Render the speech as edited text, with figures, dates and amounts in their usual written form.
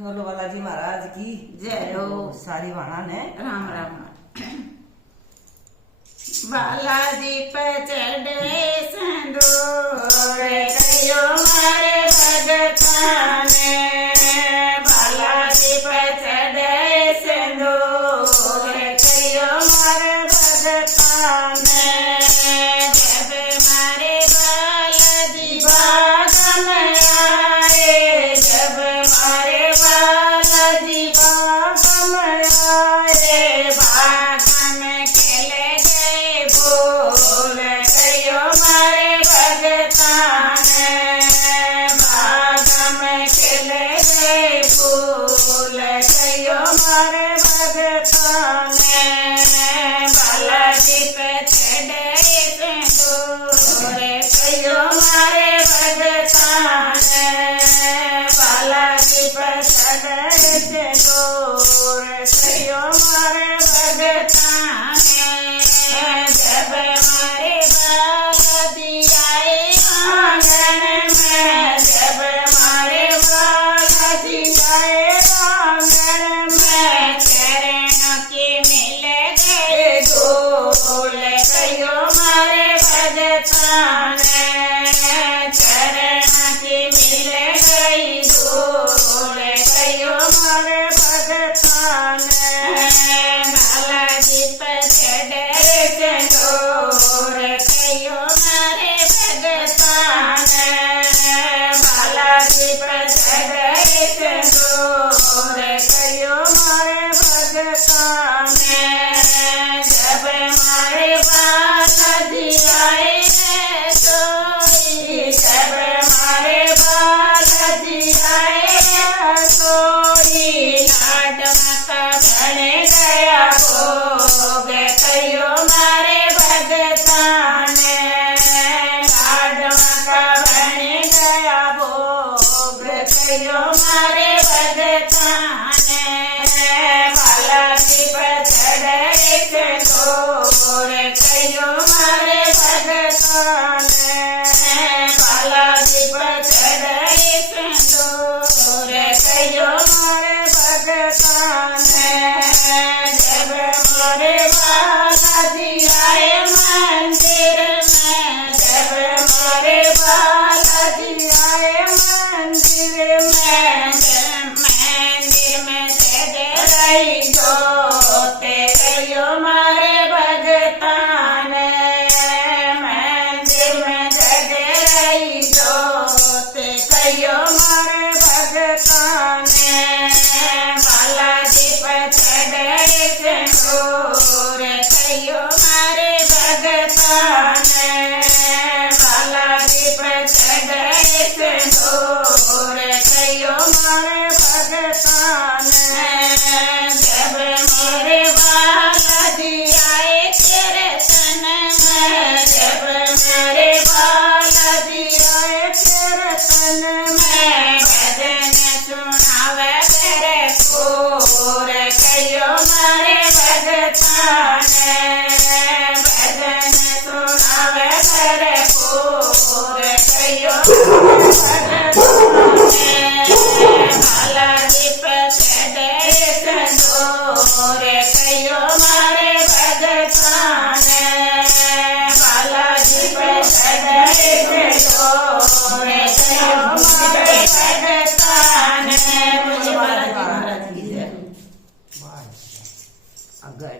बोलो बालाजी महाराज की जय हो। सारी वाणा ने राम राम। बालाजी पे चढ़े संदूर कयो मारे भगताने। बालाजी पे चढ़े संदूर कयो मारे भगताने। जब मारे बालाजी बाग में आए, जब मारे बालाजी बाग में आए, बाग में खेले गए फूल कयो मारे भगताने। बाग में खेले गए फूल कयो मारे भगताने। बालाजी पे चढ़े सिंदूर कयो मारे भगताने। बालाजी पे चढ़े सिंदूर कयो मारे भगताने। जब मारे बालाजी आए आंगन में, जब मारे बालाजी आए आंगन में, चरण के मिल गए धूल कयो मारे भगताने। चरण के मिल गई धूल कयो मारे भगताने। बालाजी पे चढ़े सिंदूर कयो मारे भगताने। बालाजी पे चढ़े सिंदूर कयो मारे भगताने। जब मारे बालाजी आए सोई, जब मारे बालाजी आए सोई, लाड माता बन गया भोग कयो मारे भगताने। लाड माता बन गया भोग कयो मारे भगताने। बालाजी पे चढ़े सिंदूर कयो मारे भगताने। बालाजी पे चढ़े सिंदूर कयो मारे भगताने। जब मारे बालाजी आए मंदिर में, जब मारे बालाजी आए मंदिर में, मंदिर में जगराई जोत कयो मारे भगताने। मंदिर में जगराई जोत कयो मारे भगताने। बालाजी पे चढ़े सिंदूर कयो मारे भगताने। बालाजी पे चढ़े सिंदूर कयो मारे भगताने। जब मारे बालाजी आए कीर्तन में, जब मारे बालाजी आए कीर्तन में, भजन सुनावे तेरे फूल कयो मारे भगताने। भजन सुनावे तेरे फूल कयो मारे भगताने। बालाजी पे चढ़े सिंदूर कयो मारे भगताने। बालाजी पे चढ़े सिंदूर कयो मारे भगताने। मुझे बालाजी महाराज की जय। अगर